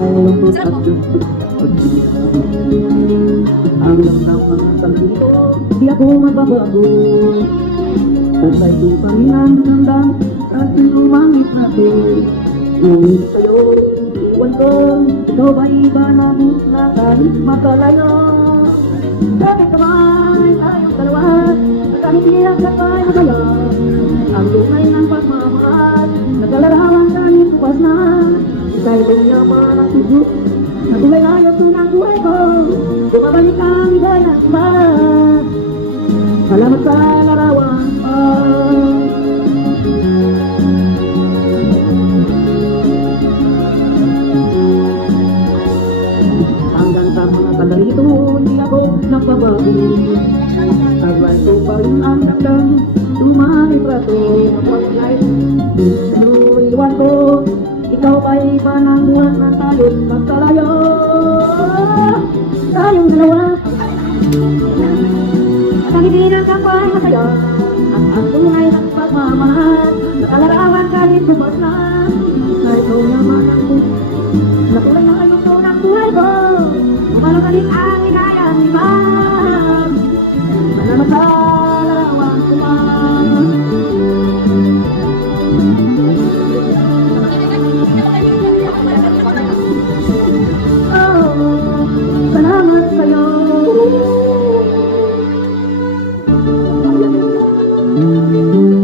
Sarap po. Ang langgam ng talito, di ako magbabago. Tatay ko pa rin ang sandang at lumangit natin. Ngunit sa'yo, iwan ko, ikaw ba iba na kahit makalayo? Bakit kamay tayong dalawa, kahit iyak na tayo kaya? Ang tunay ng pagmamahal, naglalarawan kahit bukas na. Ika'y bunyaman ang tuyo, natulay ayaw tunang buhay ko. Bumabalik ang iba ng iba. Salamat sa larawan mo. Hanggang sa mga talalito, hindi ako nagbabago. Taglay ko pa rin ang damdam, lumalitrato. Kapag-light, inuiwan ko. Ikaw ba'y iba ng buwan na tayo'y